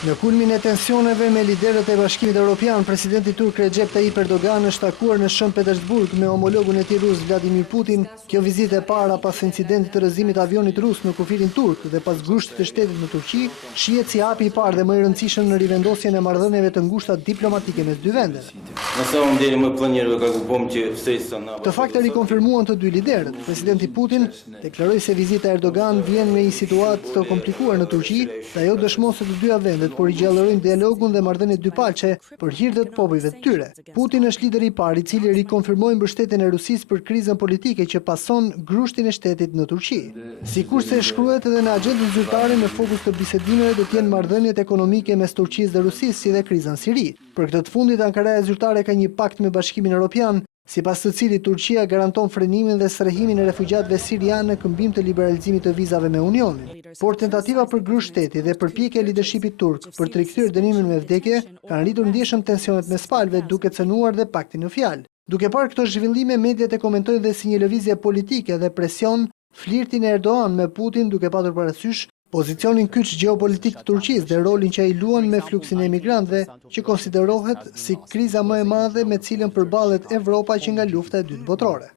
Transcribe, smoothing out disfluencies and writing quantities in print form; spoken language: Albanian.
Në kulmin e tensioneve me liderët e Bashkimit Evropian, presidenti turk Recep Tayyip Erdogan është takuar në Shën Petersburg me homologun e tij rus Vladimir Putin. Kjo vizitë e para pas incidentit të rrëzimit të avionit rus në kufirin turk dhe pas grushtit të shtetit në Turqi, shihet si hapi i parë dhe më i rëndësishëm në rivendosjen e marrëdhënieve të ngushta diplomatike mes dy vendeve. Të fakte rikonfirmuan të dy liderët. Presidenti Putin deklaroi se vizita e Erdogan vjen me një situatë të komplikuar në Turqi dhe ajo dëshmon se të dyja vendet por i gjallërojnë dialogun dhe marrëdhëniet dypalçe për hir të popujve të tyre. Putin është lideri i parë i cili rikonfirmoi mbështetjen e Rusisë për krizën politike që pason grushtin e shtetit në Turqi. Sikurse shkruhet edhe në agjendën zyrtare, në fokus të bisedimeve do të jenë marrëdhëniet ekonomike mes Turqisë dhe Rusisë, si dhe kriza në Siri. Për këtë të fundit, Ankaraja zyrtare ka një pakt me Bashkimin Evropian, sipas të cilit Turqia garanton frenimin dhe strehimin e refugjatëve sirianë në këmbim të liberalizimit të vizave me Unionin. Por tentativa për grush shteti dhe përpjekja e lidershipit turk për të rikthyer dënimin me vdekje kanë rritur ndjeshëm tensionet mes palëve, duke cënuar dhe paktin në fjalë. Duke parë këto zhvillime, mediat e komentojnë dhe si një lëvizje politike dhe presion flirtin e Erdogan me Putin, duke patur parasysh pozicionin kyç gjeopolitik të Turqisë dhe rolin që ai luan me fluksin e emigrantëve, që konsiderohet si kriza më e madhe me cilën përballet Evropa që nga lufta e dytë botërore.